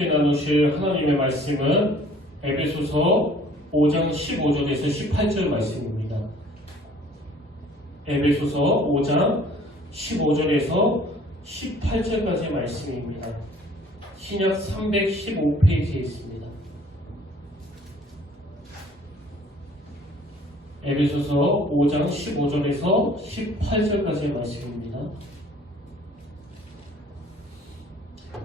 함께 나누실 하나님의 말씀은 에베소서 5장 15절에서 18절 말씀입니다. 에베소서 5장 15절에서 18절까지의 말씀입니다. 신약 315페이지에 있습니다. 에베소서 5장 15절에서 18절까지의 말씀입니다.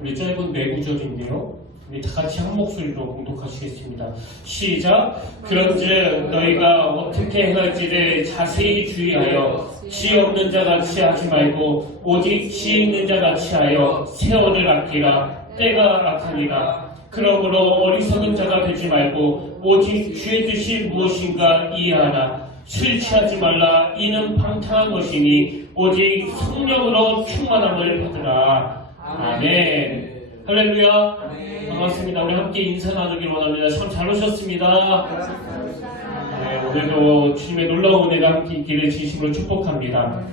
우리 짧은 네 구절인데요. 우리 다 같이 한 목소리로 봉독하시겠습니다. 시작! 그런즉 너희가 어떻게 행할지를 자세히 주의하여 지 없는 자 같이 하지 말고 오직 지 있는 자 같이 하여 세월을 아끼라. 때가 악하니라. 그러므로 어리석은 자가 되지 말고 오직 주의 뜻이 무엇인가 이해하라. 술 취하지 말라. 이는 방탕한 것이니 오직 성령으로 충만함을 받으라. 아멘. 할렐루야. 반갑습니다. 우리 함께 인사 나누길 원합니다. 참 잘 오셨습니다. 네, 오늘도 주님의 놀라운 은혜가 함께 있기를 진심으로 축복합니다.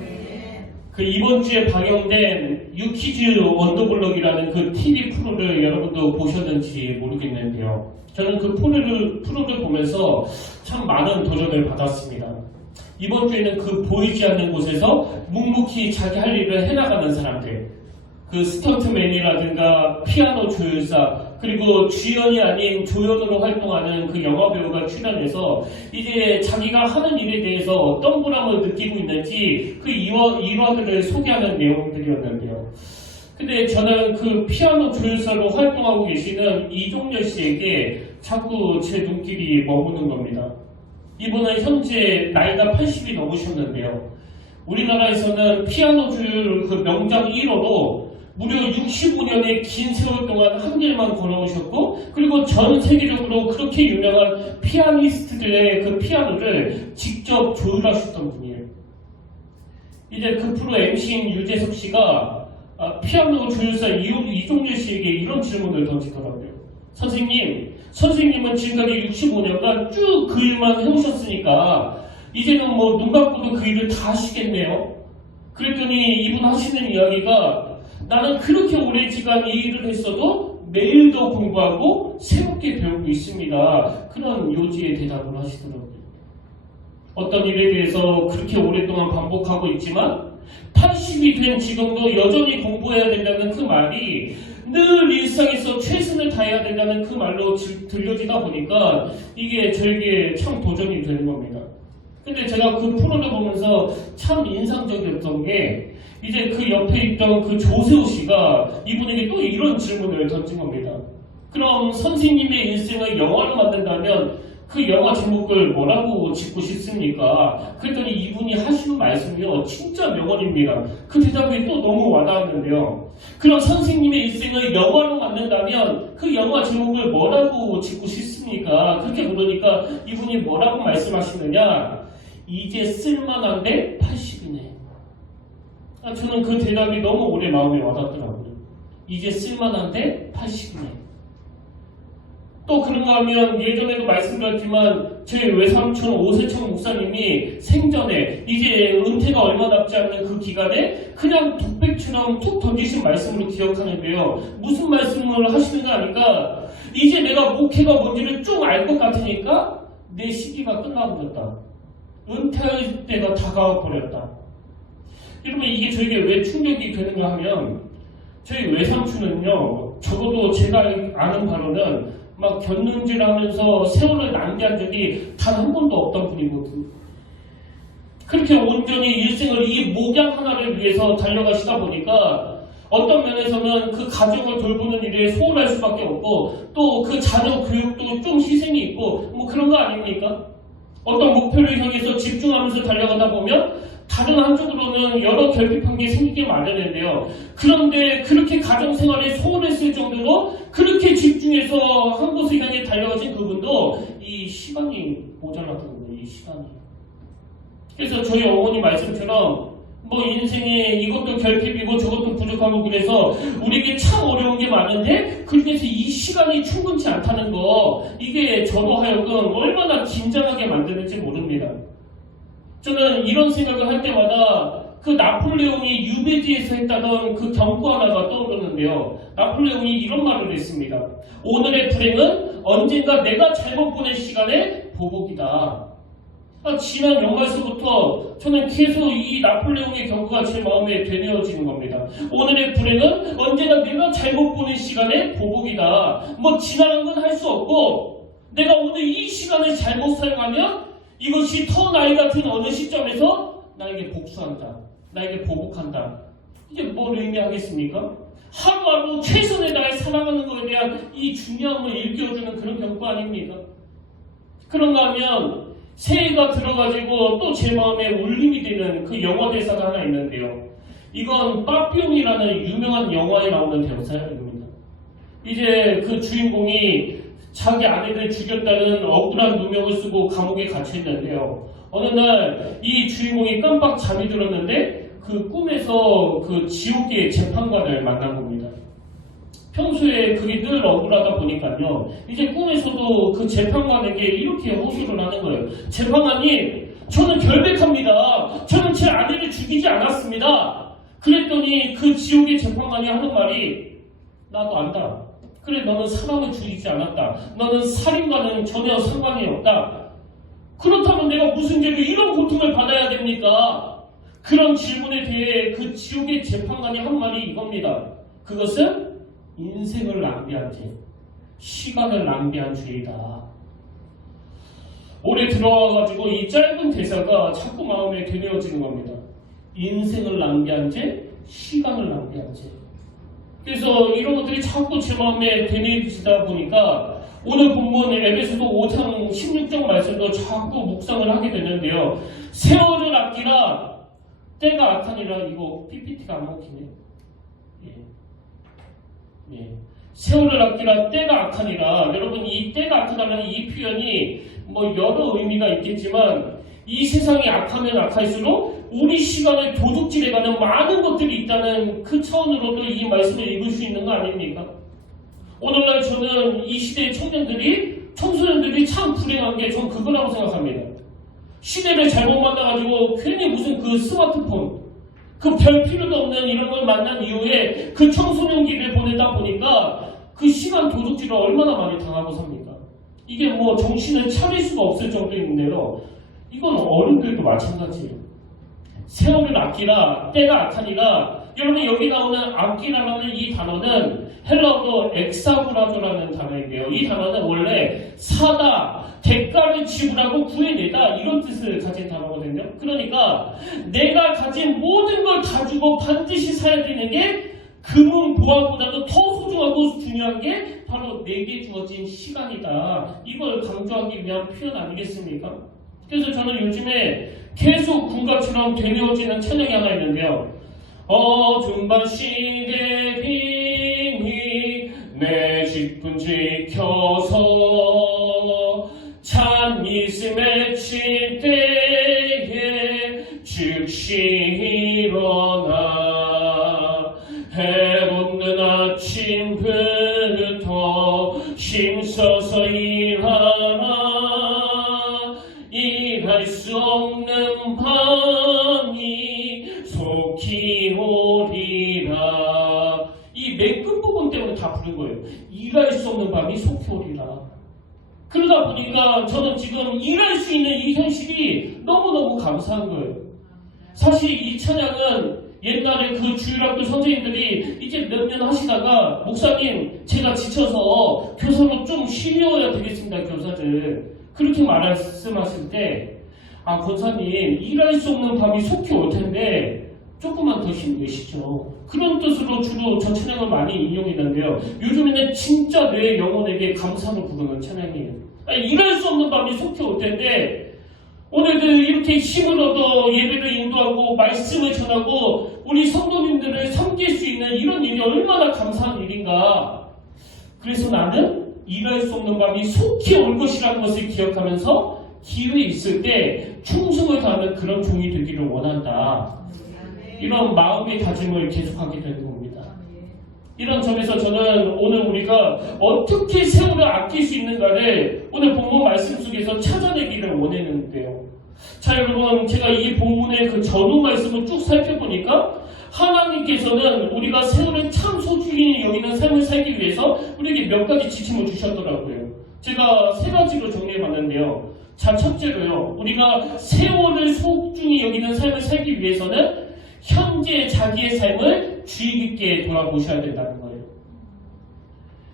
그 이번 주에 방영된 유키즈 원더블럭이라는 그 TV 프로를 여러분도 보셨는지 모르겠는데요. 저는 그 프로를 보면서 참 많은 도전을 받았습니다. 이번 주에는 그 보이지 않는 곳에서 묵묵히 자기 할 일을 해나가는 사람들, 그 스턴트맨이라든가 피아노 조율사, 그리고 주연이 아닌 조연으로 활동하는 그 영화배우가 출연해서 이제 자기가 하는 일에 대해서 어떤 보람을 느끼고 있는지 그 일화들을 소개하는 내용들이었는데요. 근데 저는 그 피아노 조율사로 활동하고 계시는 이종렬 씨에게 자꾸 제 눈길이 머무는 겁니다. 이분은 현재 나이가 80이 넘으셨는데요. 우리나라에서는 피아노 조율 그 명장 1호로 무려 65년의 긴 세월 동안 한 길만 걸어오셨고, 그리고 전 세계적으로 그렇게 유명한 피아니스트들의 그 피아노를 직접 조율하셨던 분이에요. 이제 그 프로 MC인 유재석 씨가 피아노 조율사 이종렬 씨에게 이런 질문을 던지더라고요. 선생님은 지금까지 65년간 쭉 그 일만 해오셨으니까 이제는 뭐 눈 감고도 그 일을 다 하시겠네요. 그랬더니 이분 하시는 이야기가, 나는 그렇게 오랜 시간 이 일을 했어도 매일도 공부하고 새롭게 배우고 있습니다. 그런 요지의 대답을 하시더라고요. 어떤 일에 대해서 그렇게 오랫동안 반복하고 있지만 80이 된 지금도 여전히 공부해야 된다는 그 말이 늘 일상에서 최선을 다해야 된다는 그 말로 들려지다 보니까 이게 저에게 참 도전이 되는 겁니다. 근데 제가 그 프로를 보면서 참 인상적이었던 게, 이제 그 옆에 있던 그 조세호 씨가 이분에게 또 이런 질문을 던진 겁니다. 그럼 선생님의 인생을 영화로 만든다면 그 영화 제목을 뭐라고 짓고 싶습니까? 그랬더니 이분이 하시는 말씀이요, 진짜 명언입니다. 그 대답이 또 너무 와닿았는데요. 그럼 선생님의 인생을 영화로 만든다면 그 영화 제목을 뭐라고 짓고 싶습니까? 그렇게 물으니까 이분이 뭐라고 말씀하시느냐? 이제 쓸만한데 80이네. 저는 그 대답이 너무 오래 마음에 와닿더라고요. 이제 쓸만한데 80이네. 또 그런가 하면 예전에도 말씀드렸지만 저희 외삼촌 오세청 목사님이 생전에 이제 은퇴가 얼마 남지 않는 그 기간에 그냥 독백처럼 툭 던지신 말씀으로 기억하는데요. 무슨 말씀을 하시는가 하니까, 이제 내가 목회가 뭔지를 쭉 알 것 같으니까 내 시기가 끝나버렸다. 은퇴할 때가 다가와 버렸다. 여러분, 이게 저에게 왜 충격이 되는가 하면, 저희 외삼촌은요, 적어도 제가 아는 바로는 막 견눈질하면서 세월을 낭비한 적이 단 한 번도 없던 분이거든요. 그렇게 온전히 일생을 이 목양 하나를 위해서 달려가시다 보니까 어떤 면에서는 그 가족을 돌보는 일에 소홀할 수밖에 없고, 또 그 자녀 교육도 좀 희생이 있고 뭐 그런 거 아닙니까? 어떤 목표를 향해서 집중하면서 달려가다 보면 다른 한쪽으로는 여러 결핍한 게 생기게 마련인데요. 그런데 그렇게 가정생활에 소홀했을 정도로 그렇게 집중해서 한 곳을 향해 달려가신 그분도 이 시간이 모자랐던 거예요. 이 시간이. 그래서 저희 어머니 말씀처럼 뭐 인생에 이것도 결핍이고 저것도 부족하고 그래서 우리에게 참 어려운 게 많은데 그중에서 이 시간이 충분치 않다는 거, 이게 저도 하여금 얼마나 긴장하게 만드는지 모릅니다. 저는 이런 생각을 할 때마다 그 나폴레옹이 유배지에서 했다던 그 경고 하나가 떠오르는데요. 나폴레옹이 이런 말을 했습니다. 오늘의 불행은 언젠가 내가 잘못 보낸 시간의 보복이다. 지난 연말서부터 저는 계속 이 나폴레옹의 경고가 제 마음에 되뇌어지는 겁니다. 오늘의 불행은 언제나 내가 잘못 보낸 시간의 보복이다. 뭐 지나간 건 할 수 없고 내가 오늘 이 시간을 잘못 사용하면 이것이 더 나이 같은 어느 시점에서 나에게 복수한다. 나에게 보복한다. 이게 뭘 의미하겠습니까? 하루하루 최선을 다해 살아가는 것에 대한 이 중요함을 일깨워주는 그런 경고 아닙니까? 그런가 하면 새해가 들어가지고 또 제 마음에 울림이 되는 그 영화 대사가 하나 있는데요. 이건 빠삐용이라는 유명한 영화에 나오는 대사입니다. 이제 그 주인공이 자기 아내를 죽였다는 억울한 누명을 쓰고 감옥에 갇혀있는데요. 어느 날 이 주인공이 깜빡 잠이 들었는데 그 꿈에서 그 지옥의 재판관을 만난 겁니다. 평소에 그게 늘 억울하다 보니까요. 이제 꿈에서도 그 재판관에게 이렇게 호소를 하는 거예요. 재판관님, 저는 결백합니다. 저는 제 아내를 죽이지 않았습니다. 그랬더니 그 지옥의 재판관이 하는 말이 나도 안다. 그래, 너는 사람을 죽이지 않았다. 너는 살인과는 전혀 상관이 없다. 그렇다면 내가 무슨 죄로 이런 고통을 받아야 됩니까? 그런 질문에 대해 그 지옥의 재판관이 한 말이 이겁니다. 그것은 인생을 낭비한 죄, 시간을 낭비한 죄이다. 올해 들어와가지고 이 짧은 대사가 자꾸 마음에 되뇌어지는 겁니다. 인생을 낭비한 죄, 시간을 낭비한 죄. 그래서 이런 것들이 자꾸 제 마음에 되뇌어지다 보니까 오늘 본문 에베소서 5장 16절 말씀도 자꾸 묵상을 하게 되는데요. 세월을 아끼라 때가 악하니라. 이거 PPT가 안 먹히네요. 예. 세월을 아끼라 때가 악하니라. 여러분, 이 때가 악하다는 이 표현이 뭐 여러 의미가 있겠지만 이 세상이 악하면 악할수록 우리 시간을 도둑질해가는 많은 것들이 있다는 그 차원으로도 이 말씀을 읽을 수 있는 거 아닙니까? 오늘날 저는 이 시대의 청소년들이 참 불행한 게 전 그거라고 생각합니다. 시대를 잘못 만나가지고 괜히 무슨 그 스마트폰, 그 별 필요도 없는 이런 걸 만난 이후에 그 청소년기를 보내다 보니까 그 시간 도둑질을 얼마나 많이 당하고 삽니까? 이게 뭐 정신을 차릴 수가 없을 정도인데요. 이건 어른들도 마찬가지예요. 세월을 아끼라 때가 악하니라. 여러분, 여기 나오는 아끼라라는 이 단어는 헬라어로 엑사브라조라는 단어인데요. 이 단어는 원래 사다, 대가를 지불하고 구해내다 이런 뜻을 가진 단어거든요. 그러니까 내가 가진 모든 걸 가지고 반드시 사야 되는 게 금은 보화보다도 더 소중하고 중요한 게 바로 내게 주어진 시간이다. 이걸 강조하기 위한 표현 아니겠습니까? 그래서 저는 요즘에 계속 군가처럼 되뇌어지는 찬양이 하나 있는데요. 어둠 밤 시대 빙이 내 직분 지켜서 참 이슬 맺힐 때에 즉시 일어나 해돋는 아침부터 힘써서 일하라. 일할 수 없는 밤이 속히 오리라. 이 맨 끝부분 때문에 다 부른 거예요. 일할 수 없는 밤이 속히 오리라. 그러다 보니까 저는 지금 일할 수 있는 이 현실이 너무너무 감사한 거예요. 사실 이 찬양은 옛날에 그 주일학교 선생님들이 이제 몇 년 하시다가 목사님 제가 지쳐서 교사로 좀 쉬려야 되겠습니다. 교사들. 그렇게 말씀하실 때 권사님 일할 수 없는 밤이 속히 올 텐데 조금만 더 힘내시죠. 그런 뜻으로 주로 저 찬양을 많이 인용했는데요. 요즘에는 진짜 내 영혼에게 감사를 부르는 찬양이에요. 일할 수 없는 밤이 속히 올 텐데 오늘도 이렇게 힘을 얻어 예배를 인도하고 말씀을 전하고 우리 성도님들을 섬길 수 있는 이런 일이 얼마나 감사한 일인가. 그래서 나는 일할 수 없는 밤이 속히 올 것이라는 것을 기억하면서 기회 있을 때 충성을 다하는 그런 종이 되기를 원한다. 이런 마음의 다짐을 계속하게 되는 겁니다. 이런 점에서 저는 오늘 우리가 어떻게 세월을 아낄 수 있는가를 오늘 본문 말씀 속에서 찾아내기를 원했는데요. 자, 여러분, 제가 이 본문의 그 전후 말씀을 쭉 살펴보니까 하나님께서는 우리가 세월을 참 소중히 여기는 삶을 살기 위해서 우리에게 몇 가지 지침을 주셨더라고요. 제가 세 가지로 정리해봤는데요. 자, 첫째로요, 우리가 세월을 소중히 여기는 삶을 살기 위해서는 현재 자기의 삶을 주의 깊게 돌아보셔야 된다는 거예요.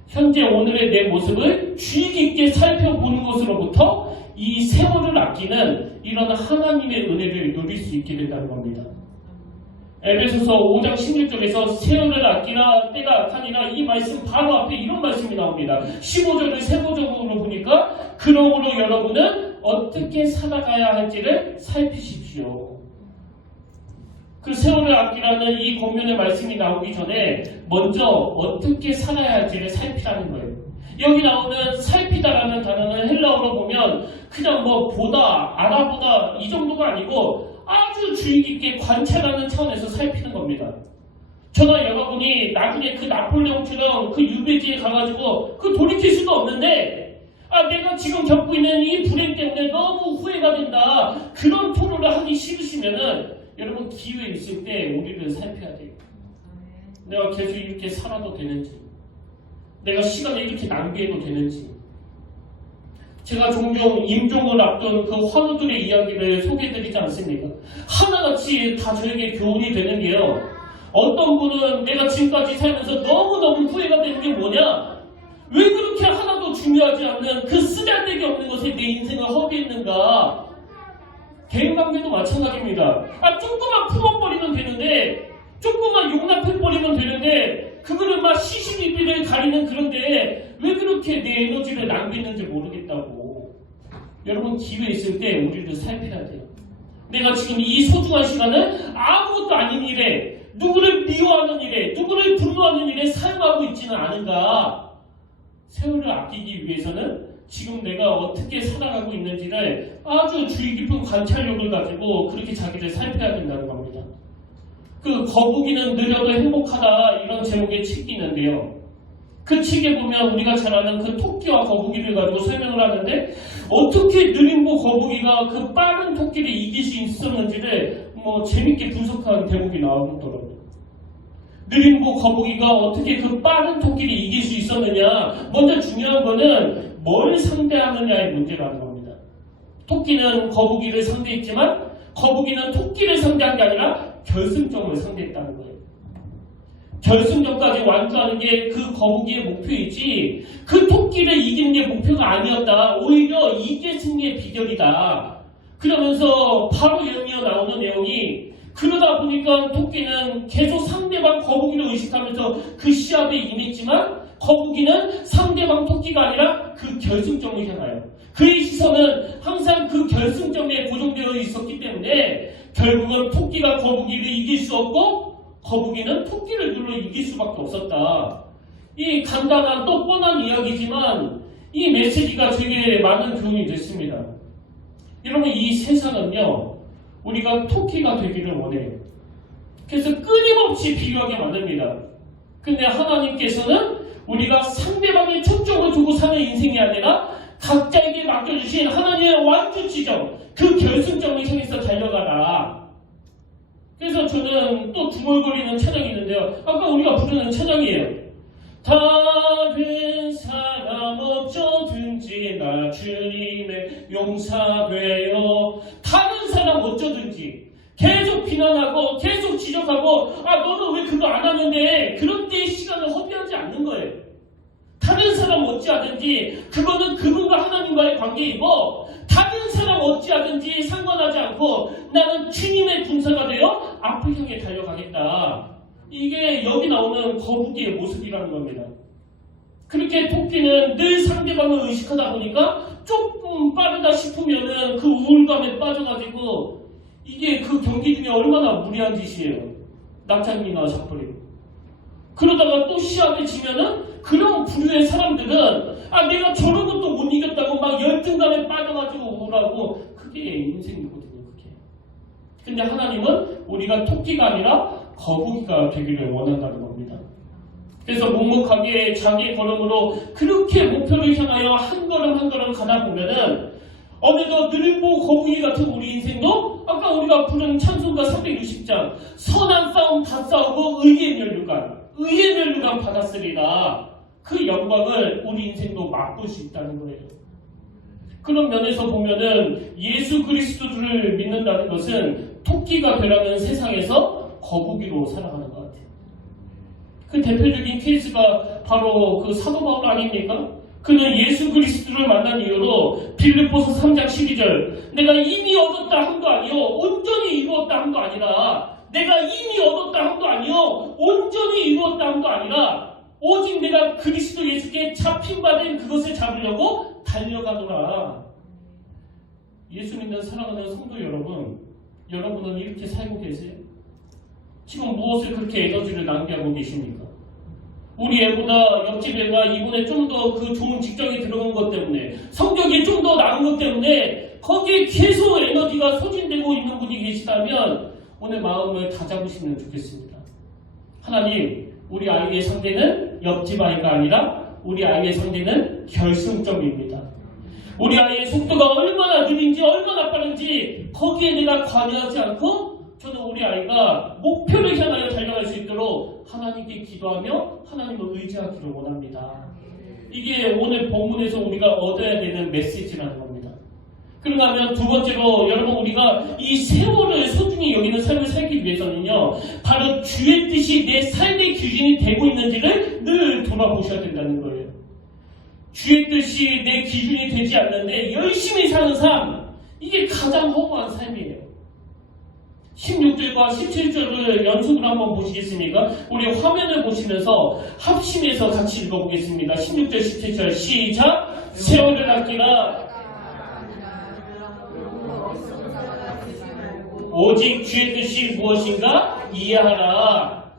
현재 오늘의 내 모습을 주의 깊게 살펴보는 것으로부터 이 세월을 아끼는 이런 하나님의 은혜를 누릴 수 있게 된다는 겁니다. 에베소서 5장 16절에서 세월을 아끼라 때가 악하니라, 이 말씀 바로 앞에 이런 말씀이 나옵니다. 15절을 세부적으로 보니까 그러므로 여러분은 어떻게 살아가야 할지를 살피십시오. 그 세월을 아끼라는 이 권면의 말씀이 나오기 전에 먼저 어떻게 살아야 할지를 살피라는 거예요. 여기 나오는 살피다라는 단어는 헬라어로 보면 그냥 뭐 보다, 알아보다 이 정도가 아니고 아주 주의 깊게 관찰하는 차원에서 살피는 겁니다. 저나 여러분이 나중에 그 나폴레옹처럼 그 유배지에 가가지고 그 돌이킬 수도 없는데, 내가 지금 겪고 있는 이 불행 때문에 너무 후회가 된다, 그런 토로를 하기 싫으시면은 여러분 기회 있을 때 우리를 살펴야 돼요. 내가 계속 이렇게 살아도 되는지, 내가 시간을 이렇게 낭비해도 되는지. 제가 종종 임종을 앞둔 그 환우들의 이야기를 소개해드리지 않습니까? 하나같이 다 저에게 교훈이 되는 게요, 어떤 분은 내가 지금까지 살면서 너무너무 후회가 되는 게 뭐냐, 왜 그렇게 하나도 중요하지 않는 그 쓰잘데기 없는 것에 내 인생을 허비했는가. 대인관계도 마찬가지입니다. 조금만 품어버리면 되는데, 조금만 용납해버리면 되는데, 그거를 막 시시비비를 가리는, 그런데 왜 그렇게 내 에너지를 낭비했는지 모르겠다고. 여러분, 기회 있을 때 우리를 살펴야 돼요. 내가 지금 이 소중한 시간을 아무것도 아닌 일에, 누구를 미워하는 일에, 누구를 분노하는 일에 사용하고 있지는 않은가. 세월을 아끼기 위해서는 지금 내가 어떻게 살아가고 있는지를 아주 주의 깊은 관찰력을 가지고 그렇게 자기를 살펴야 된다는 겁니다. 그 거북이는 느려도 행복하다, 이런 제목의 책이 있는데요. 그 책에 보면 우리가 잘 아는 그 토끼와 거북이를 가지고 설명을 하는데, 어떻게 느림보 거북이가 그 빠른 토끼를 이길 수 있었는지를 재밌게 분석한 대목이 나오더라고요. 느림보 거북이가 어떻게 그 빠른 토끼를 이길 수 있었느냐, 먼저 중요한 거는 뭘 상대하느냐의 문제라는 겁니다. 토끼는 거북이를 상대했지만 거북이는 토끼를 상대한 게 아니라 결승점을 상대했다는 거예요. 결승점까지 완주하는 게 그 거북이의 목표이지, 그 토끼를 이기는 게 목표가 아니었다. 오히려 이게 승리의 비결이다. 그러면서 바로 이어 나오는 내용이, 그러다 보니까 토끼는 계속 상대방 거북이를 의식하면서 그 시합에 임했지만, 거북이는 상대방 토끼가 아니라 그 결승점을 향하여, 그의 시선은 항상 그 결승점에 고정되어 있었기 때문에 결국은 토끼가 거북이를 이길 수 없고 거북이는 토끼를 눌러 이길 수밖에 없었다. 이 간단한 또 뻔한 이야기지만 이 메시지가 되게 많은 교훈이 됐습니다. 여러분, 이 세상은요, 우리가 토끼가 되기를 원해요. 그래서 끊임없이 비교하게 만듭니다. 근데 하나님께서는 우리가 상대방의 초점을 두고 사는 인생이 아니라 각자에게 맡겨주신 하나님의 완주 지점, 그 결승점을 향해서 달려가라. 그래서 저는 또 중얼거리는 찬양이 있는데요. 아까 우리가 부르는 찬양이에요. 다른 사람 어쩌든지 나 주님의 용사되어. 다른 사람 어쩌든지 계속 비난하고 계속 지적하고, 너는 왜 그거 안 하는데, 그런 데에 시간을 허비하지 않는 거예요. 다른 사람 어찌하든지 그거는 그분과 하나님과의 관계이고, 다른 사람 어찌하든지 상관하지 않고 나는 주님의 군사가 되어 앞을 향해 달려가겠다. 이게 여기 나오는 거북이의 모습이라는 겁니다. 그렇게 토끼는 늘 상대방을 의식하다 보니까 조금 빠르다 싶으면은 그 우울감에 빠져가지고, 이게 그 경기 중에 얼마나 무리한 짓이에요. 낙장이나 삭버리고. 그러다가 또 시합에 지면은 그런 부류의 사람들은 내가 저런 것도 못 이겼다고 막 열등감에 빠져가지고 우울하고, 그게 인생이거든요. 그게. 근데 하나님은 우리가 토끼가 아니라 거북이가 되기를 원한다는 겁니다. 그래서 묵묵하게 자기의 걸음으로 그렇게 목표를 향하여 한 걸음 한 걸음 가다 보면은 어느덧 느림보 거북이 같은 우리 인생도 아까 우리가 부른 찬송가 360장 선한 싸움 다 싸우고 의의 면류관 받았으리라. 그 영광을 우리 인생도 맛볼 수 있다는 거예요. 그런 면에서 보면은 예수 그리스도를 믿는다는 것은 토끼가 되라는 세상에서 거북이로 살아가는 것 같아요. 그 대표적인 케이스가 바로 그 사도 바울 아닙니까? 그는 예수 그리스도를 만난 이후로 빌립보서 3장 12절 내가 이미 얻었다 함도 아니요 온전히 이루었다 함도 아니라 내가 이미 얻었다 함도 아니요 온전히 이루었다 함도 아니라 오직 내가 그리스도 예수께 잡힌 바 된 그것을 잡으려고 달려가노라. 예수 믿는 사랑하는 성도 여러분, 여러분은 이렇게 살고 계세요? 지금 무엇을 그렇게 에너지를 낭비하고 계십니까? 우리 애보다 옆집 애가 이번에 좀 더 그 좋은 직장에 들어간 것 때문에 성격이 좀 더 나은 것 때문에 거기에 계속 에너지가 소진되고 있는 분이 계시다면 오늘 마음을 다잡으시면 좋겠습니다. 하나님, 우리 아이의 상대는 옆집 아이가 아니라 우리 아이의 상대는 결승점입니다. 우리 아이의 속도가 얼마나 느린지 얼마나 빠른지 거기에 내가 관여하지 않고 저는 우리 아이가 목표를 향하여 달려갈 수 있도록 하나님께 기도하며 하나님을 의지하기를 원합니다. 이게 오늘 본문에서 우리가 얻어야 되는 메시지라는 겁니다. 그런가 하면 두 번째로 여러분 우리가 이 세월을 소중히 여기는 삶을 살기 위해서는요 바로 주의 뜻이 내 삶의 기준이 되고 있는지를 늘 돌아보셔야 된다는 거예요. 주의 뜻이 내 기준이 되지 않는데 열심히 사는 삶, 이게 가장 허무한 삶이에요. 16절과 17절을 연속으로 한번 보시겠습니까? 우리 화면을 보시면서 합심해서 같이 읽어보겠습니다. 16절 17절 시작. 세월을 아끼라 오직 주의 뜻이 무엇인가 이해하라.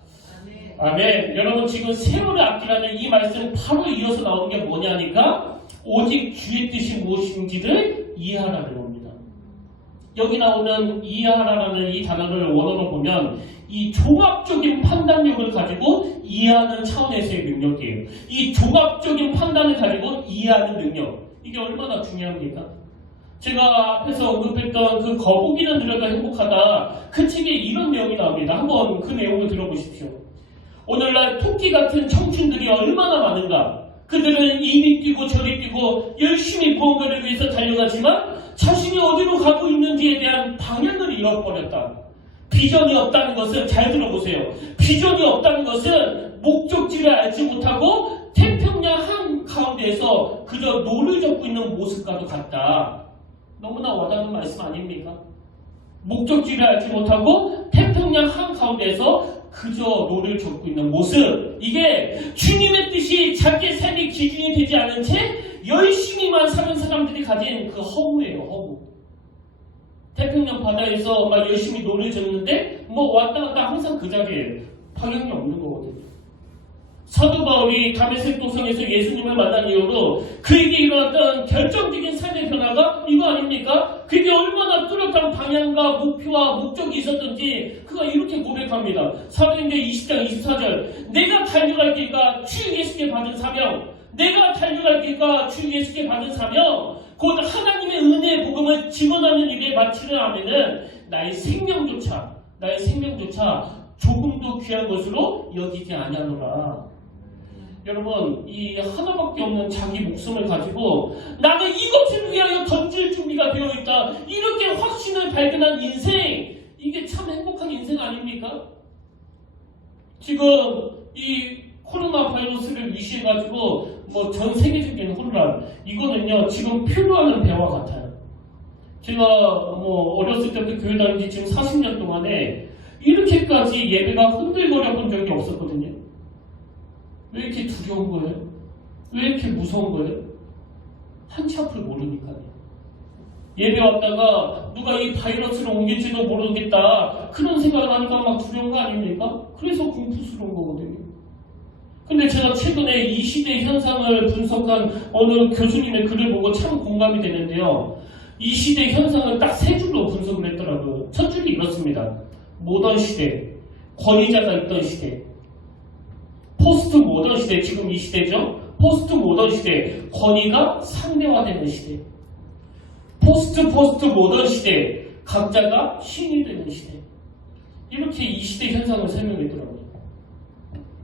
아멘. 여러분 지금 세월을 아끼라는 이 말씀 바로 이어서 나오는 게 뭐냐니까 오직 주의 뜻이 무엇인지를 이해하라는 겁니다. 여기 나오는 이해하라라는 이 단어를 원어로 보면 이 종합적인 판단력을 가지고 이해하는 차원에서의 능력이에요. 이 종합적인 판단을 가지고 이해하는 능력, 이게 얼마나 중요합니까? 제가 앞에서 언급했던 그 거북이는 들어가 행복하다, 그 책에 이런 내용이 나옵니다. 한번 그 내용을 들어보십시오. 오늘날 토끼 같은 청춘들이 얼마나 많은가. 그들은 이리 뛰고 저리 뛰고 열심히 무언가를 위해서 달려가지만 자신이 어디로 가고 있는지에 대한 방향을 잃어버렸다. 비전이 없다는 것은, 잘 들어보세요, 비전이 없다는 것은 목적지를 알지 못하고 태평양 한가운데에서 그저 노를 젓고 있는 모습과도 같다. 너무나 와닿는 말씀 아닙니까? 목적지를 알지 못하고 태평양 한가운데에서 그저 노를 젓고 있는 모습, 이게 주님의 뜻이 자기의 삶의 기준이 되지 않은 채 열심히만 사는 사람들이 가진 그 허무예요. 허무. 태평양 바다에서 막 열심히 노를 젓는데 뭐 왔다 갔다 항상 그 자리에 방향이 없는 거거든요. 사도 바울이 다메섹 도성에서 예수님을 만난 이후로 그에게 일어났던 결정적인 삶의 변화가 이거 아닙니까? 그게 얼마나 뚜렷한 방향과 목표와 목적이 있었던지 그가 이렇게 고백합니다. 사도행전 20장 24절 내가 달려갈 길과 주 예수께 받은 사명, 내가 달려갈 길과 주 예수께 받은 사명, 곧 하나님의 은혜의 복음을 증언하는 일에 마치려 하면은 나의 생명조차 조금도 귀한 것으로 여기지 아니하노라. 여러분, 이 하나밖에 없는 자기 목숨을 가지고 나는 이것을 위하여 던질 준비가 되어 있다, 이렇게 확신을 발견한 인생, 이게 참 행복한 인생 아닙니까? 지금 이 코로나 바이러스를 위시해가지고 뭐 전 세계적인 혼란, 이거는요 지금 표류하는 배와 같아요. 제가 뭐 어렸을 때부터 교회 다닌 지 지금 40년 동안에 이렇게까지 예배가 흔들거려 본 적이 없었거든요. 왜 이렇게 두려운 거예요? 왜 이렇게 무서운 거예요? 한치 앞을 모르니까요. 예배 왔다가 누가 이 바이러스를 옮길지도 모르겠다, 그런 생각을 하니까 막 두려운 거 아닙니까? 그래서 공포스러운 거거든요. 근데 제가 최근에 이 시대 현상을 분석한 어느 교수님의 글을 보고 참 공감이 되는데요. 이 시대 현상을 딱 세 줄로 분석을 했더라고요. 첫 줄이 이렇습니다. 모던 시대, 권위자가 있던 시대, 포스트 모던 시대, 지금 이 시대죠. 포스트 모던 시대, 권위가 상대화되는 시대. 포스트 모던 시대, 각자가 신이 되는 시대. 이렇게 이 시대 현상을 설명했더라고요.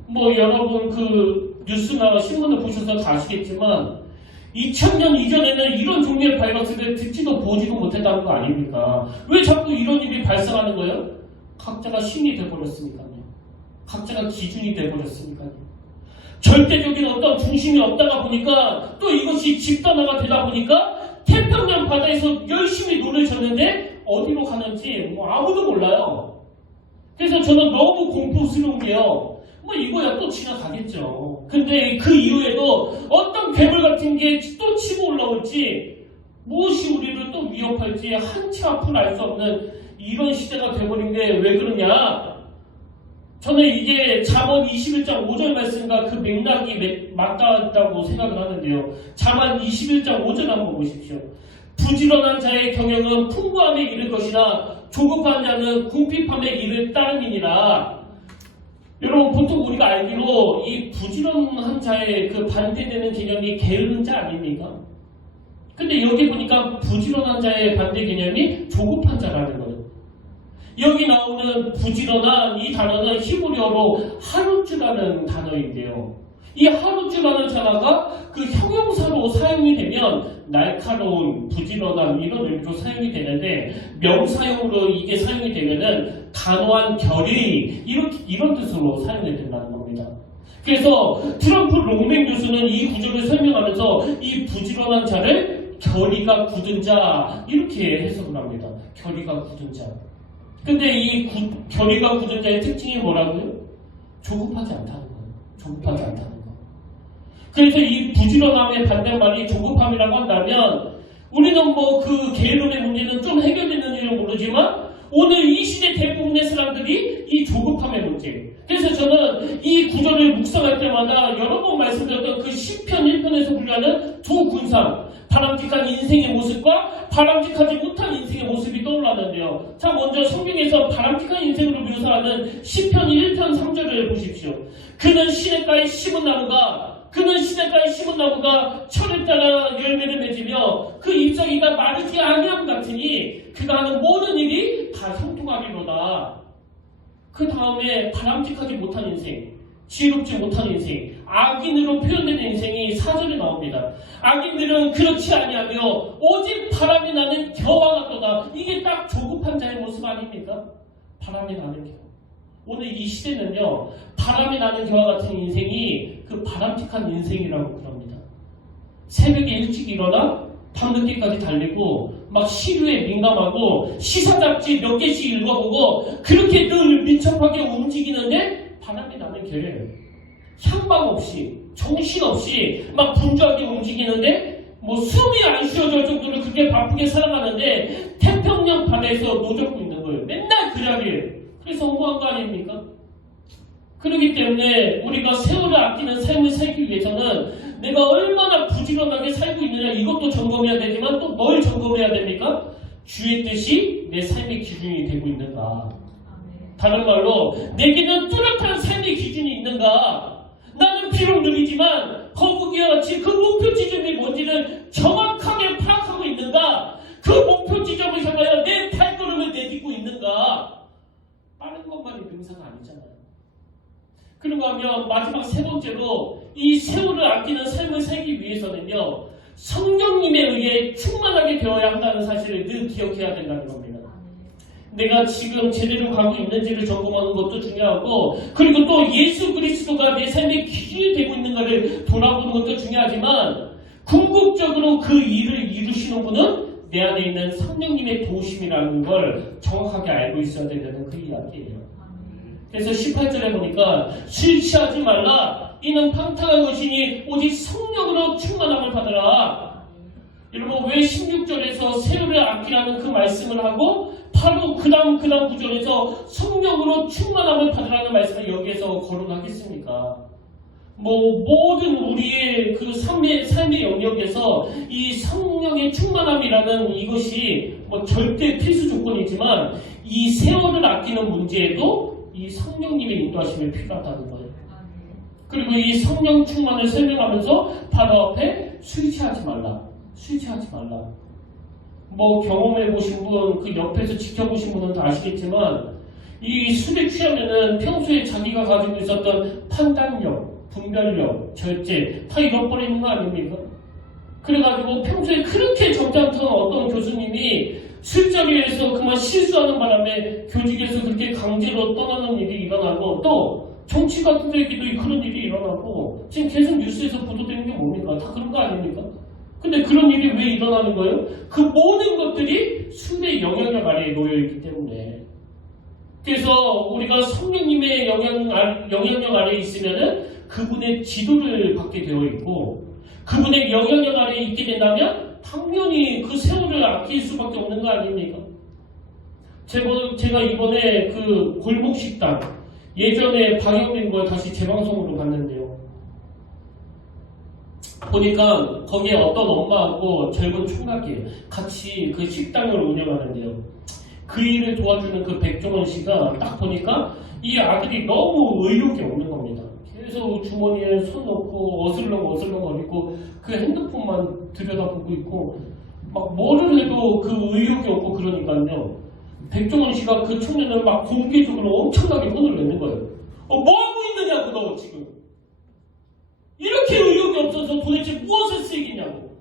뭐 여러분 그 뉴스나 신문을 보셔서 다 아시겠지만 2000년 이전에는 이런 종류의 바이러스를 듣지도 보지도 못했다는 거 아닙니까? 왜 자꾸 이런 일이 발생하는 거예요? 각자가 신이 돼버렸으니까요. 각자가 기준이 돼버렸으니까요. 절대적인 어떤 중심이 없다가 보니까 또 이것이 집단화가 되다 보니까 태평양 바다에서 열심히 노를 졌는데 어디로 가는지 뭐 아무도 몰라요. 그래서 저는 너무 공포스러운 게요. 뭐 이거야 또 지나가겠죠. 근데 그 이후에도 어떤 괴물 같은 게 또 치고 올라올지 무엇이 우리를 또 위협할지 한치 앞을 알 수 없는 이런 시대가 돼버린 게 왜 그러냐. 저는 이게 잠언 21장 5절 말씀과 그 맥락이 맞닿았다고 생각을 하는데요. 잠언 21장 5절 한번 보십시오. 부지런한 자의 경영은 풍부함에 이를 것이나 조급한 자는 궁핍함에 이를 따름이니라. 여러분 보통 우리가 알기로 이 부지런한 자의 그 반대되는 개념이 게으른 자 아닙니까? 근데 여기 보니까 부지런한 자의 반대 개념이 조급한 자라는 거예요. 여기 나오는 부지런한 이 단어는 히브리어로 하루주라는 단어인데요. 이 하루주라는 단어가 그 형용사로 사용이 되면 날카로운, 부지런한 이런 의미로 사용이 되는데 명사형으로 이게 사용이 되면은 단호한 결의 이런 뜻으로 사용이 된다는 겁니다. 그래서 트럼프 롱맥 교수는 이 구절을 설명하면서 이 부지런한 자를 결의가 굳은 자 이렇게 해석을 합니다. 결의가 굳은 자. 근데 이 결의가 굳은 자의 특징이 뭐라고요? 조급하지 않다는 거예요. 조급하지 않다는 거. 그래서 이 부지런함의 반대말이 조급함이라고 한다면 우리는 뭐 그 게으름의 문제는 좀 해결됐는지는 모르지만 오늘 이 시대 대부분의 사람들이 이 조급함의 문제. 그래서 저는 이 구절을 묵상할 때마다 여러 번 말씀드렸던 그 시편 1편에서 분류하는 두 군상, 바람직한 인생의 모습과 바람직하지 못한 인생의 모습이 떠올랐는데요. 자, 먼저 성경에서 바람직한 인생으로 묘사하는 시편 1편 3절을 보십시오. 그는 시냇가에 심은 나무가 철을 따라 열매를 맺으며 그 잎사귀가 마르지 아니함 같으니 그가 하는 모든 일이 다 형통하리로다. 그 다음에 바람직하지 못한 인생, 지혜롭지 못한 인생, 악인으로 표현되는 인생이 4절에 나옵니다. 악인들은 그렇지 아니하며 오직 바람이 나는 겨와 같도다. 이게 딱 조급한 자의 모습 아닙니까? 바람이 나는 겨. 오늘 이 시대는요, 바람이 나는 겨와 같은 인생이 그 바람직한 인생이라고 그럽니다. 새벽에 일찍 일어나 밤늦게까지 달리고 막 시류에 민감하고 시사 잡지 몇 개씩 읽어보고 그렇게 늘 민첩하게 움직이는데 바람이 나는 겨예요. 향방 없이 정신없이 막 분주하게 움직이는데 뭐 숨이 안 쉬어질 정도로 그렇게 바쁘게 살아가는데 태평양 바다에서 노젓고 있는 거예요. 맨날 그 자리에. 그래서 허무한 거 아닙니까? 그렇기 때문에 우리가 세월을 아끼는 삶을 살기 위해서는 내가 얼마나 부지런하게 살고 있느냐 이것도 점검해야 되지만 또 뭘 점검해야 됩니까? 주의 뜻이 내 삶의 기준이 되고 있는가. 다른 말로 내게는 뚜렷한 삶의 기준이 있는가. 나는 비록 느리지만 거북이와 같이 그 목표 지점이 뭔지를 정확하게 파악하고 있는가. 그 목표 지점을 향하여 내 발걸음을 내딛고 있는가. 빠른 것만이 명사가 아니잖아요. 그런가 하면 마지막 세 번째로 이 세월을 아끼는 삶을 살기 위해서는요. 성령님에 의해 충만하게 되어야 한다는 사실을 늘 기억해야 된다는 겁니다. 내가 지금 제대로 가고 있는지를 점검하는 것도 중요하고 그리고 또 예수 그리스도가 내 삶의 기준이 되고 있는가를 돌아보는 것도 중요하지만 궁극적으로 그 일을 이루시는 분은 내 안에 있는 성령님의 도우심이라는 걸 정확하게 알고 있어야 된다는 그 이야기예요. 그래서 18절에 보니까 실취하지 말라. 이는 방탕한 것이니 오직 성령으로 충만함을 받으라. 여러분 왜 16절에서 세월을 아끼라는 그 말씀을 하고 바로 그 다음 구절에서 성령으로 충만함을 받으라는 말씀을 여기에서 거론하겠습니까? 뭐 모든 우리의 그 삶의 영역에서 이 성령의 충만함이라는 이것이 뭐 절대 필수 조건이지만 이 세월을 아끼는 문제에도 이 성령님의 인도하심이 필요하다는 거예요. 그리고 이 성령 충만을 설명하면서 바로 앞에 술 취하지 말라. 술 취하지 말라. 뭐 경험해 보신 분, 그 옆에서 지켜보신 분은 다 아시겠지만 이 술에 취하면은 평소에 자기가 가지고 있었던 판단력, 분별력, 절제 다 잃어버리는 거 아닙니까? 그래가지고 평소에 그렇게 점잖던 어떤 교수님이 술자리에서 그만 실수하는 바람에 교직에서 그렇게 강제로 떠나는 일이 일어나고 또 정치 같은 데에도 그런 일이 일어나고 지금 계속 뉴스에서 보도되는 게 뭡니까? 다 그런 거 아닙니까? 근데 그런 일이 왜 일어나는 거예요? 그 모든 것들이 술의 영향력 아래에 놓여있기 때문에. 그래서 우리가 성령님의 영향력 아래에 있으면은 그분의 지도를 받게 되어 있고 그분의 영향력 아래에 있게 된다면 당연히 그 세월을 아낄 수밖에 없는 거 아닙니까? 제가 이번에 그 골목식당 예전에 방영된 걸 다시 재방송으로 봤는데요. 보니까 거기에 어떤 엄마하고 젊은 총각이 같이 그 식당을 운영하는데요. 그 일을 도와주는 그 백종원 씨가 딱 보니까 이 아들이 너무 의욕이 없는 겁니다. 계속 주머니에 손 넣고 어슬렁거리고 그 핸드폰만 들여다보고 있고 막 뭐를 해도 그 의욕이 없고 그러니까요. 백종원 씨가 그 청년을 막 공개적으로 엄청나게 혼을 내는 거예요. 뭐 하고 있느냐고 너 지금. 이렇게 의욕이 없어서 도대체 무엇을 쓰이겠냐고.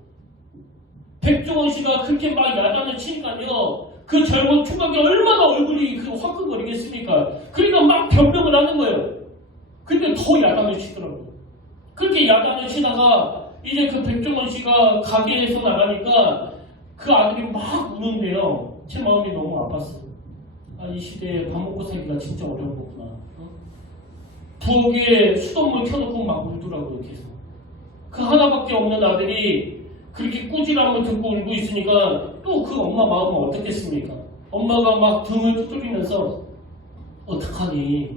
백종원 씨가 그렇게 막 야단을 치니까요. 그 젊은 총각이 얼마나 얼굴이 그 화끈거리겠습니까? 그러니까 막 변명을 하는 거예요. 근데 더 야단을 치더라고요. 그렇게 야단을 치다가 이제 그 백종원 씨가 가게에서 나가니까 그 아들이 막 우는데요. 제 마음이 너무 아팠어요. 아, 이 시대에 밥 먹고 살기가 진짜 어려운 거구나. 부엌에 수돗물 켜놓고 막 울더라고요. 계속. 그 하나밖에 없는 아들이 그렇게 꾸지람을 듣고 울고 있으니까 또 그 엄마 마음은 어떻겠습니까? 엄마가 막 등을 두드리면서 어떡하니?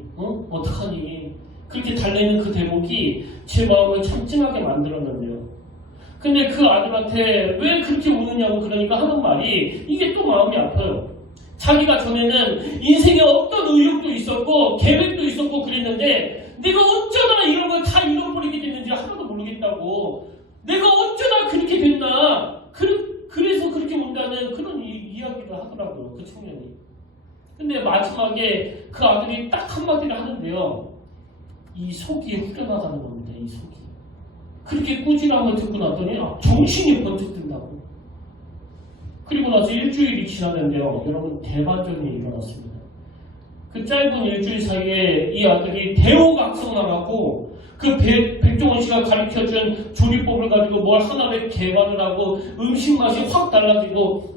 어떡하니? 그렇게 달래는 그 대목이 제 마음을 참 찡하게 만들었는데요. 근데 그 아들한테 왜 그렇게 우느냐고 그러니까 하는 말이 이게 또 마음이 아파요. 자기가 전에는 인생에 어떤 의욕도 있었고 계획도 있었고 그랬는데 내가 어쩌다 이런 걸 다 잃어버리게 됐는지 하나도 모르겠다고. 내가 어쩌다 그렇게 됐나. 그래서 그렇게 온다는 그런 이야기를 하더라고요. 그 청년이. 근데 마지막에 그 아들이 딱 한마디를 하는데요. 이 속이 후련하다는 겁니다. 이 속이. 그렇게 꾸지람을 듣고 났더니 정신이 번쩍 든다고. 그리고 나서 일주일이 지났는데요. 여러분 대반전이 일어났습니다. 그 짧은 일주일 사이에 이 아들이 대호각성나갖고 그 백종원 씨가 가르쳐준 조리법을 가지고 뭘 하나를 개발을 하고 음식 맛이 확 달라지고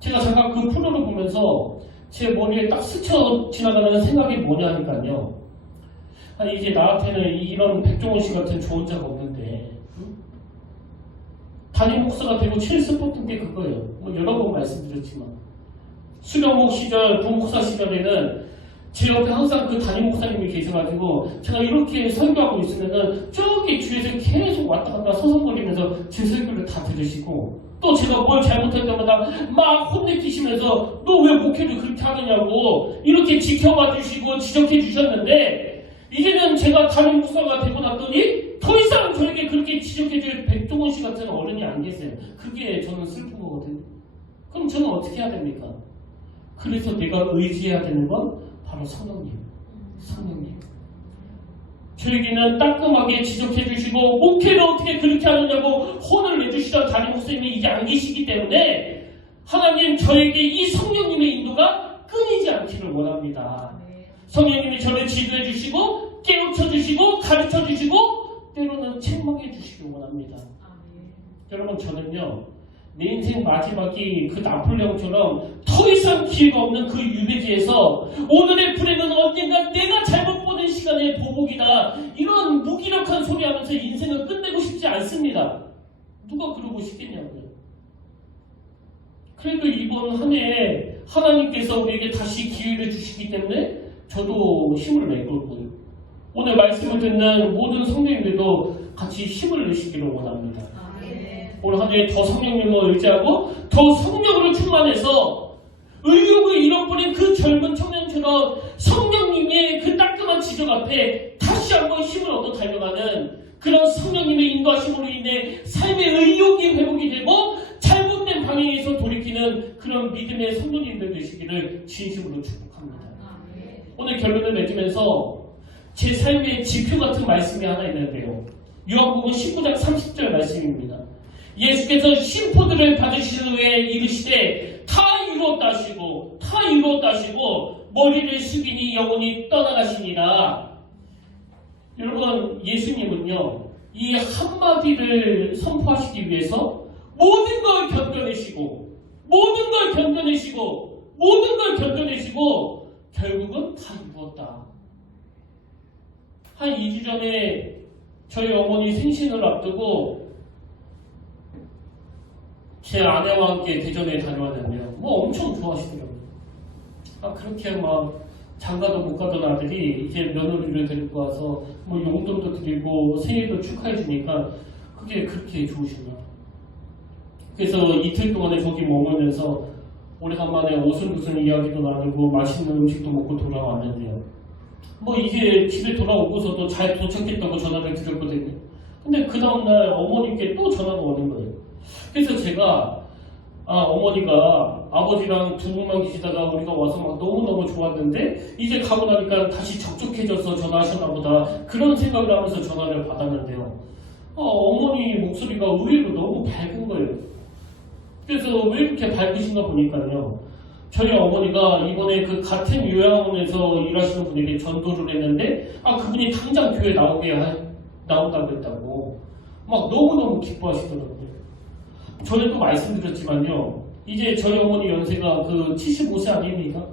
제가 잠깐 그 프로를 보면서 제 머리에 딱 스쳐 지나가는 생각이 뭐냐 하니까요. 아니 이제 나한테는 이런 백종원 씨 같은 좋은 자가 없는데 담임 목사가 되고 제일 슬펐던 게 그거예요. 뭐 여러 번 말씀드렸지만 수련목 시절, 부목사 시절에는 제 옆에 항상 그 담임 목사님이 계셔가지고 제가 이렇게 설교하고 있으면은 저기 뒤에서 계속 왔다 갔다 서성거리면서 제 설교를 다 들으시고 또 제가 뭘 잘못할 때마다 막 혼내키시면서 너 왜 목회를 그렇게 하느냐고 이렇게 지켜봐 주시고 지적해 주셨는데 이제는 제가 담임 목사가 되고 났더니 더 이상 저에게 그렇게 지적해줄 백종원 씨 같은 어른이 안 계세요. 그게 저는 슬픈 거거든요. 그럼 저는 어떻게 해야 됩니까? 그래서 내가 의지해야 되는 건 바로 성령님. 저에게는 따끔하게 지적해 주시고 목회를 어떻게 그렇게 하느냐고 혼을 내주시던 담임 목사님이 이제 안 계시기 때문에 하나님 저에게 이 성령님의 인도가 끊이지 않기를 원합니다. 성령님이 저를 지도해 주시고 깨우쳐 주시고 가르쳐 주시고 때로는 책망해 주시길 원합니다. 여러분 저는요 내 인생 마지막이 그 나폴레옹처럼 더 이상 기회가 없는 그 유배지에서 오늘의 불행은 언젠가 내가 잘못 보낸 시간의 보복이다. 이런 무기력한 소리 하면서 인생을 끝내고 싶지 않습니다. 누가 그러고 싶겠냐고요. 그래도 이번 한 해에 하나님께서 우리에게 다시 기회를 주시기 때문에 저도 힘을 낼 거고요. 오늘 말씀을 듣는 모든 성도님들도 같이 힘을 내시기를 원합니다. 올 한 해 더 성령님을 의지하고 더 성령으로 충만해서 의욕을 잃어버린 그 젊은 청년처럼 성령님의 그 따끔한 지적 앞에 다시 다시 한번 힘을 얻어 달려가는 그런 성령님의 인도하심으로 인해 삶의 의욕이 회복이 되고 잘못된 방향에서 돌이키는 그런 믿음의 성도님들 되시기를 진심으로 축복합니다. 오늘 결론을 맺으면서 제 삶의 지표 같은 말씀이 하나 있는데요. 요한복음 19장 30절 말씀입니다. 예수께서 심포들을 받으신 후에 이르시되 다 이루었다 하시고 머리를 숙이니 영혼이 떠나가시니라. 여러분, 예수님은요 이 한마디를 선포하시기 위해서 모든 걸 견뎌내시고 결국은 다 이루었다. 한 2주 전에 저희 어머니 생신을 앞두고 제 아내와 함께 대전에 다녀왔는데요. 엄청 좋아하시더라고요. 그렇게 장가도 못 가던 아들이 이제 며느리를 데리고 와서 용돈도 드리고 생일도 축하해 주니까 그게 그렇게 좋으시나. 그래서 이틀 동안에 거기 머물면서 오래간만에 오순도순 이야기도 나누고 맛있는 음식도 먹고 돌아왔는데요. 이제 집에 돌아오고서도 잘 도착했다고 전화를 드렸거든요. 근데 그 다음날 어머니께 또 전화가 오는 거예요. 그래서 제가 어머니가 아버지랑 두 분만 계시다가 우리가 와서 너무너무 좋았는데 이제 가고 나니까 다시 적적해져서 전화하셨나 보다, 그런 생각을 하면서 전화를 받았는데요. 어머니 목소리가 의외로 너무 밝은 거예요. 그래서 왜 이렇게 밝으신가 보니까요, 저희 어머니가 이번에 그 같은 요양원에서 일하시는 분에게 전도를 했는데 그분이 당장 교회 나온다고 했다고 너무너무 기뻐하시더라고요. 전에도 말씀드렸지만요, 이제 저희 어머니 연세가 75세 아닙니까?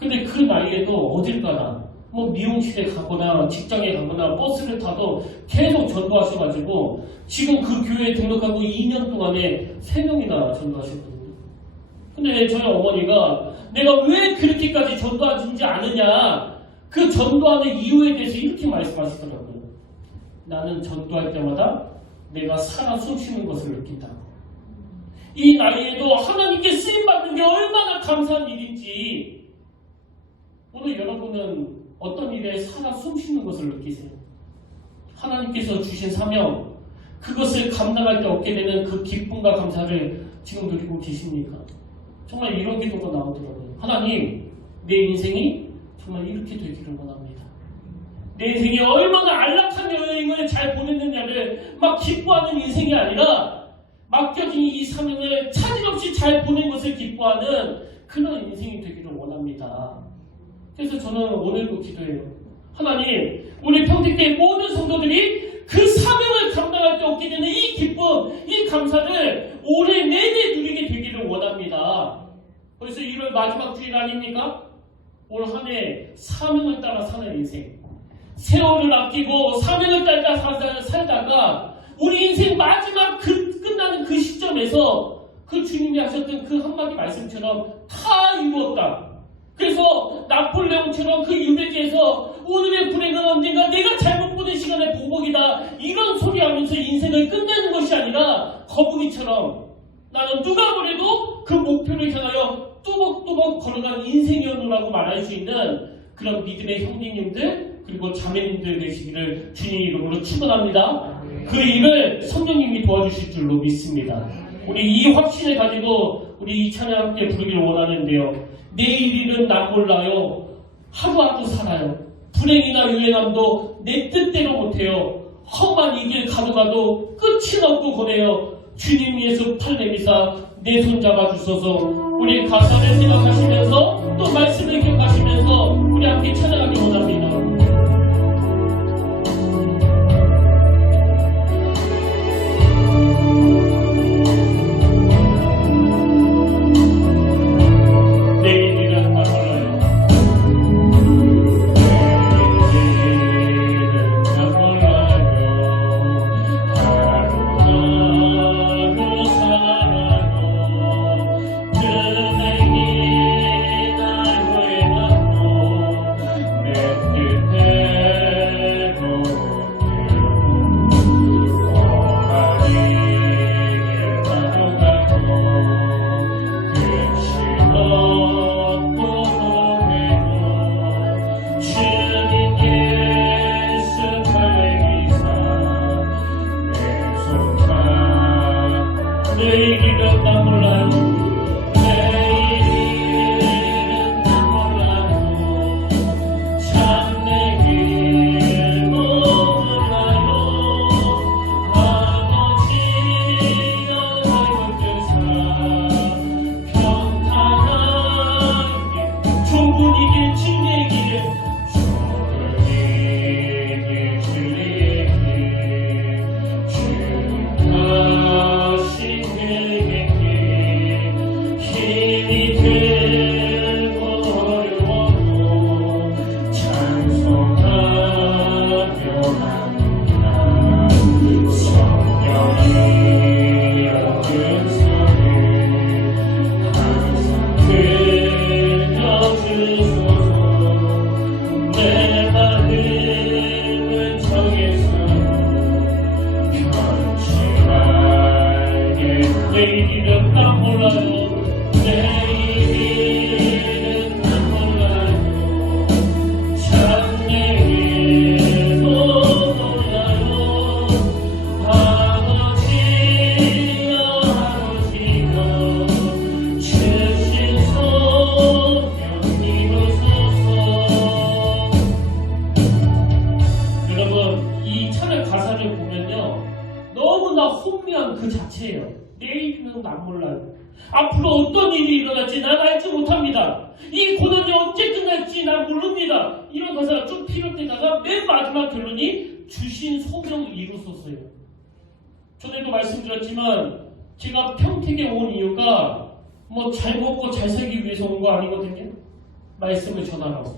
근데 그 나이에도 어딜 가나 미용실에 가거나 직장에 가거나 버스를 타도 계속 전도하셔가지고 지금 그 교회에 등록하고 2년 동안에 3명이나 전도하셨거든요. 근데 저희 어머니가 내가 왜 그렇게까지 전도하지 않느냐, 그 전도하는 이유에 대해서 이렇게 말씀하시더라고요. 나는 전도할 때마다 내가 살아 숨쉬는 것을 느낀다고. 이 나이에도 하나님께 쓰임받는 게 얼마나 감사한 일인지. 오늘 여러분은 어떤 일에 살아 숨쉬는 것을 느끼세요? 하나님께서 주신 사명, 그것을 감당할 때 얻게 되는 그 기쁨과 감사를 지금 누리고 계십니까? 정말 이런 기도가 나오더라고요. 하나님, 내 인생이 정말 이렇게 되기를 원합니다. 내 인생이 얼마나 안락한 여행을 잘 보냈느냐를 기뻐하는 인생이 아니라 맡겨진 이 사명을 차질 없이 잘 보낸 것을 기뻐하는 그런 인생이 되기를 원합니다. 그래서 저는 오늘도 기도해요. 하나님, 우리 평택교회 모든 성도들이 그 사명을 감당할 때 얻게 되는 이 기쁨, 이 감사를 올해 내내 누리게 되기를 원합니다. 벌써 1월 마지막 주일 아닙니까? 올 한 해 사명을 따라 사는 인생, 세월을 아끼고 사명을 따라 살다가 우리 인생 마지막 끝나는 그 시점에서 그 주님이 하셨던 그 한마디 말씀처럼 다 이루었다. 그래서 나폴레옹처럼 그 유배지에서 오늘의 불행은 언젠가 내가 잘못 보낸 시간의 보복이다, 이런 소리 하면서 인생을 끝내는 것이 아니라 거북이처럼 나는 누가 보내도 그 목표를 향하여 뚜벅뚜벅 걸어간 인생이었노라고 말할 수 있는 그런 믿음의 형제님들 그리고 자매님들 되시기를 주님 이름으로 축원합니다. 그 일을 성령님이 도와주실 줄로 믿습니다. 우리 이 확신을 가지고 우리 이 찬양 함께 부르기를 원하는데요. 내일 일은 난 몰라요. 하루하루 살아요. 불행이나 유행함도 내 뜻대로 못해요. 험한 이 길 가도 끝이 없고 거래요. 주님 예수 팔 내미사 내 손 잡아주소서. 우리 가사를 생각하시면서 또 말씀을 기억하시면서 우리 함께 찬양하기 원합니다. 내 앞으로 어떤 일이 일어날지 난 알지 못합니다. 이 고난이 언제 끝날지 난 모릅니다. 이런 가사가 쭉 필요되다가 맨 마지막 결론이 주신 소명을 이루소서요. 전에도 말씀드렸지만 제가 평택에 온 이유가 뭐 잘 먹고 잘 살기 위해서 온 거 아니거든요. 말씀을 전하라고.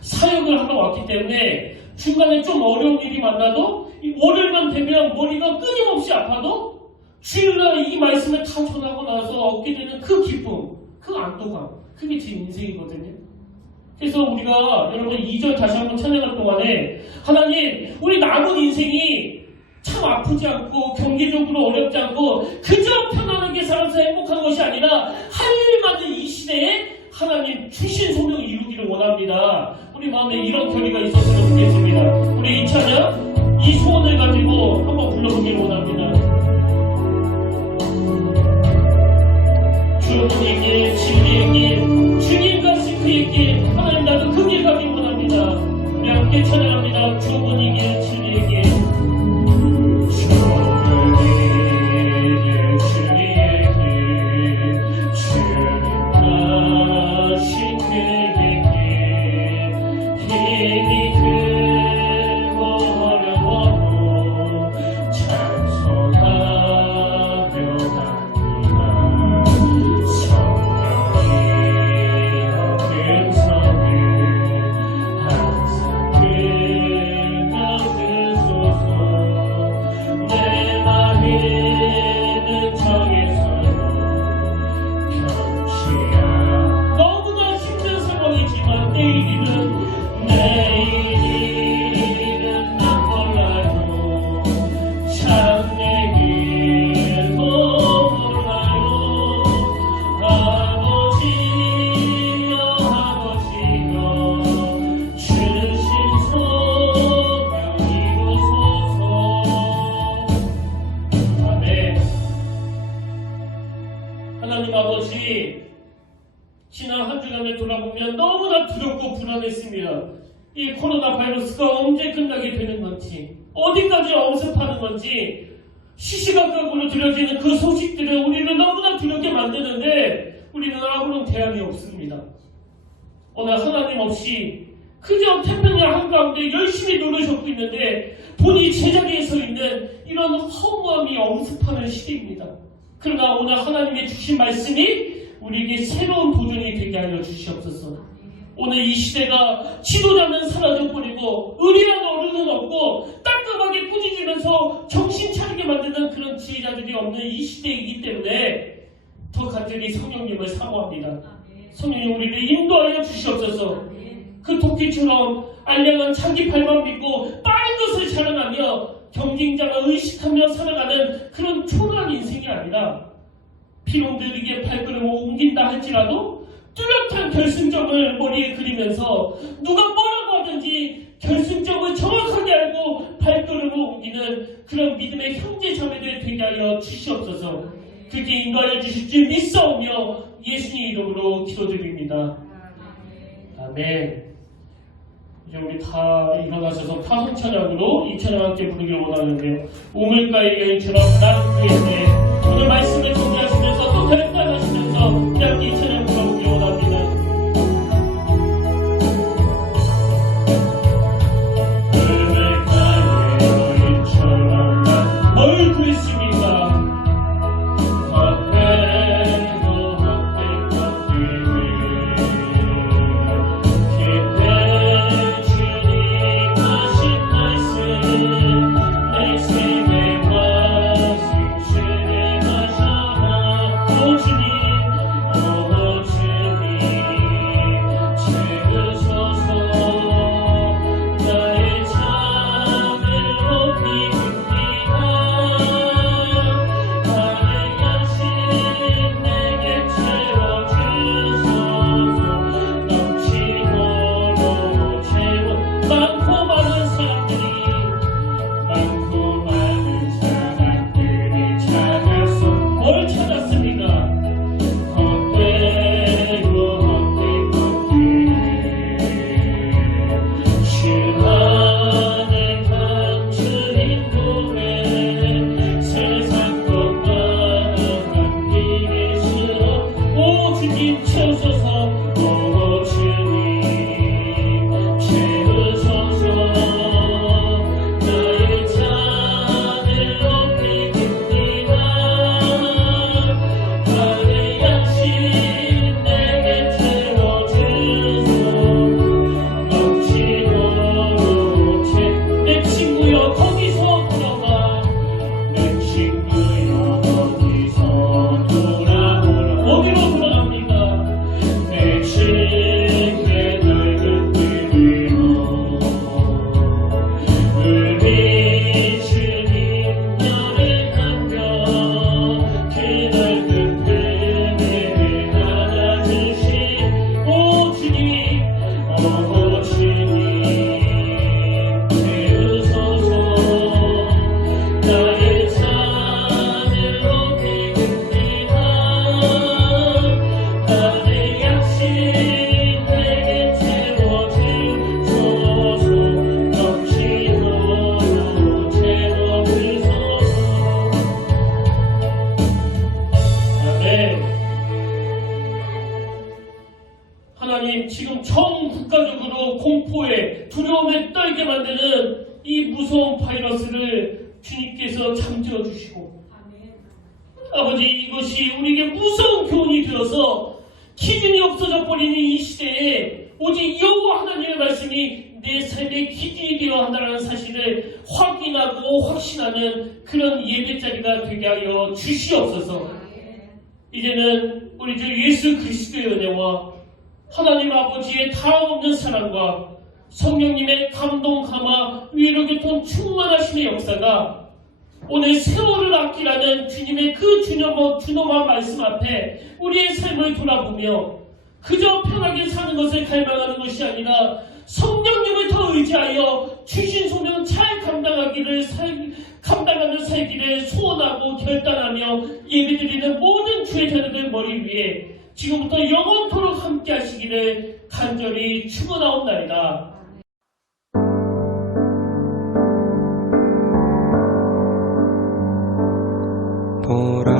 사역을 하러 왔기 때문에 중간에 좀 어려운 일이 만나도 월요일만 되면 머리가 끊임없이 아파도 주일날 이 말씀을 다 전하고 나서 얻게 되는 그 기쁨, 그 안도감, 그게 제 인생이거든요. 그래서 우리가 여러분 2절 다시 한번 찬양할 동안에 하나님 우리 남은 인생이 참 아프지 않고 경제적으로 어렵지 않고 그저 편안하게 살아서 행복한 것이 아니라 할 일 많은 이 시대에 하나님 주신 소명을 이루기를 원합니다. 우리 마음에 이런 결의가 있었으면 좋겠습니다. 우리 이 찬양, 이 소원을 가지고 한번 불러보기를 원합니다. 주님의 진리의 길, 주님과 그의 길, 하나님 나도 그 길 가길 원합니다. 우리 함께 찬양합니다. 주님의 길, 진리의 길. 하나님 아버지, 지난 한 주간을 돌아보면 너무나 두렵고 불안했습니다. 이 코로나 바이러스가 언제 끝나게 되는 건지, 어디까지 엄습하는 건지, 시시각각으로 들려지는 그 소식들은 우리를 너무나 두렵게 만드는데 우리는 아무런 대안이 없습니다. 오늘 하나님 없이 그저 태평양 한가운데 열심히 노력하고 있는데 본이 제자리에 서 있는 이런 허무함이 엄습하는 시기입니다. 그러나 오늘 하나님의 주신 말씀이 우리에게 새로운 도전이 되게 하여 주시옵소서. 오늘 이 시대가 지도자는 사라져버리고 의리한 어른은 없고 따끔하게 꾸짖으면서 정신 차리게 만드는 그런 지혜자들이 없는 이 시대이기 때문에 더 간절히 성령님을 사모합니다. 성령님 우리를 인도하여 주시옵소서. 그 토끼처럼 알량한 자기 발만 믿고 빠른 것을 자랑하며 경쟁자가 의식하며 살아가는 그런 초라한 인생이 아니라 비록 느리게 발걸음을 옮긴다 할지라도 뚜렷한 결승점을 머리에 그리면서 누가 뭐라고 하든지 결승점을 정확하게 알고 발걸음을 옮기는 그런 믿음의 형제 자매들 되게 하여 주시옵소서. 그렇게 인도하여 주실 줄 믿사오며 예수님 이름으로 기도드립니다. 아멘. 이제 우리 다 일어나셔서 타성 찬양으로 이 찬양 함께 부르기를 원하는데요. 우물가의 여인처럼 난 그의 오늘 말씀을 정리하시면서 또 결단하시면서 우리 함께 이 찬양 불러보기를 원합니다. 우물가의 여인처럼 난 뭘 구했습니까? 주님 주님 채우소서. 주님 채우소서. 나의 잔을 높이겠습니다. 나의 양식 내게 채워주소. 넘치도록 내 친구여 거기서 돌아와. 내 친구여 거기서 돌아오라. 어디로 돌아갑니까? 내 친구의 낡은 길 위로. 우리 주님 너를 감겨 그 낡은 뱀을 안아주신 오 주님 채우소서. 나의 잔을 높이겠습니다. 나의 양식 내게 채워주소서. 넘치도록 채워주소서. 아멘. 하나님, 지금 전 국가적으로 공포에 두려움에 떨게 만드는 이 무서운 바이러스를 주님께서 잠재워 주시고, 아버지, 이것이 우리에게 무서운 교훈이 되어서 기준이 없어져 버리는 이 시대에 오직 여호와 하나님의 말씀이 내 삶의 기준이 되어야 한다는 사실을 확인하고 확신하는 그런 예배자리가 되게 하여 주시옵소서. 이제는 우리 주 예수 그리스도의 은혜와 하나님 아버지의 다름없는 사랑과 성령님의 감동, 감화, 위로 교통 충만하심의 역사가 오늘 세월을 아끼라는 주님의 그 준엄한 말씀 앞에 우리의 삶을 돌아보며 그저 편하게 사는 것을 갈망하는 것이 아니라 성령님을 더 의지하여 주신 소명 잘 감당하는 살기를 소원하고 결단하며 예배드리는 모든 주의 자녀들 머리 위에 지금부터 영원토록 함께 하시기를 간절히 축원하옵나이다. 보라,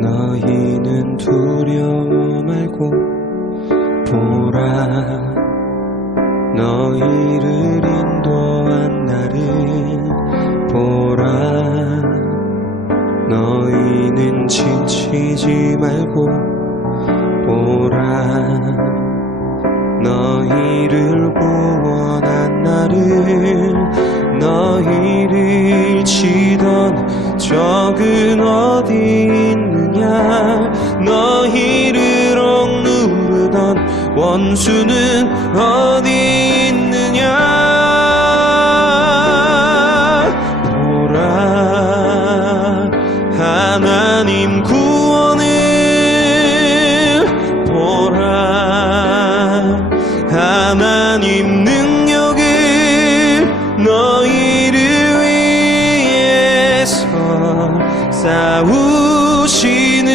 너희는 두려워 말고 보라, 너희를 인도한 나를 보라, 너희는 지치지 말고 보라, 너희를 구원한 나를, 너희를 치던 적은 어디 있느냐, 너희를 억누르던 원수는 어디 있느냐. 보라, 하나님 구원을 보라, 하나님 능력을 너희를 위해서 싸우시는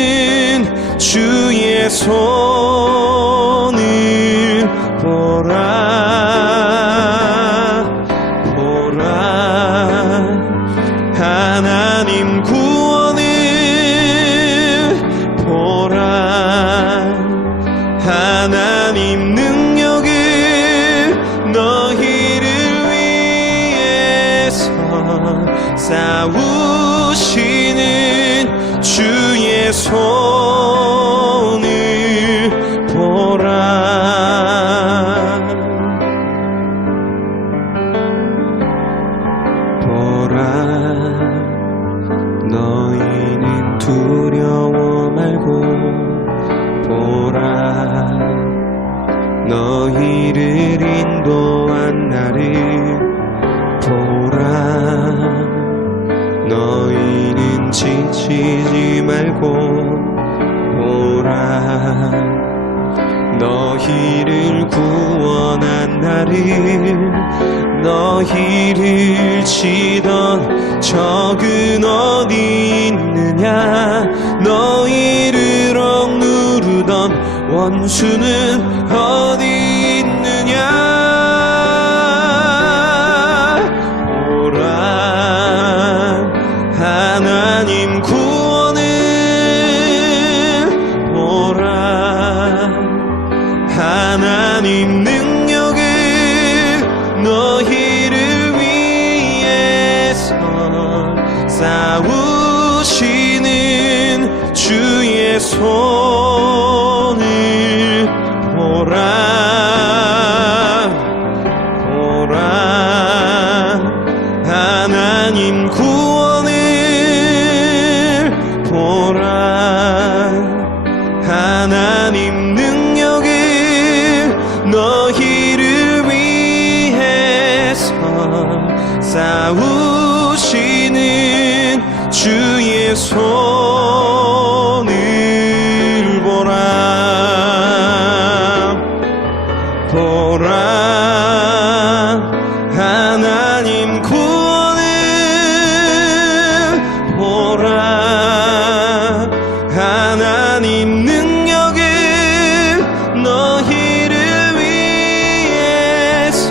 주의 손을 보라, 보라, 하나님 구원을 보라, 하나님 능력을 너희를 위해서 싸우시는 주의 손을 보라, 보라, 너희는 두려워 말고 보라, 너희를 인도한 나를 보라, 너희는 지치지 말고 보라, 너희를 구원한 나를, 너희를 치던 적은 어디 있느냐, 너희를 억누르던 원수는 어디 있느냐. 보라, 하나님 구원을 보라 보라 하나님 구원을 보라 하나님 능력을 너희를 위해서 싸우시는 주의 손을 보라 보라 하나님 구원을 보라 하나님 능력을 너희를 위해서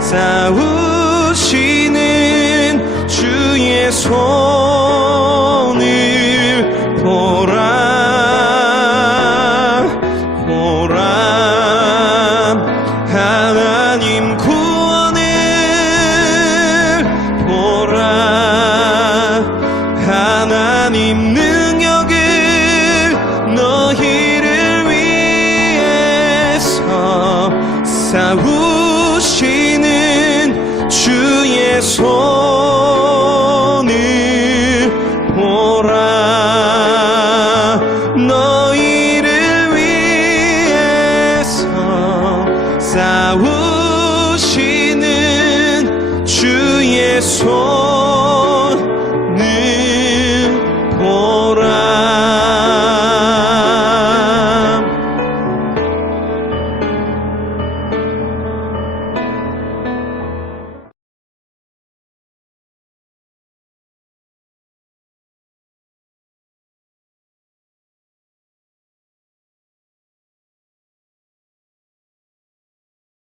싸우시는 주의 손을 보라 보라 하나님 구원을 보라 하나님 능력을 너희를 위해서 싸우시는 주의 손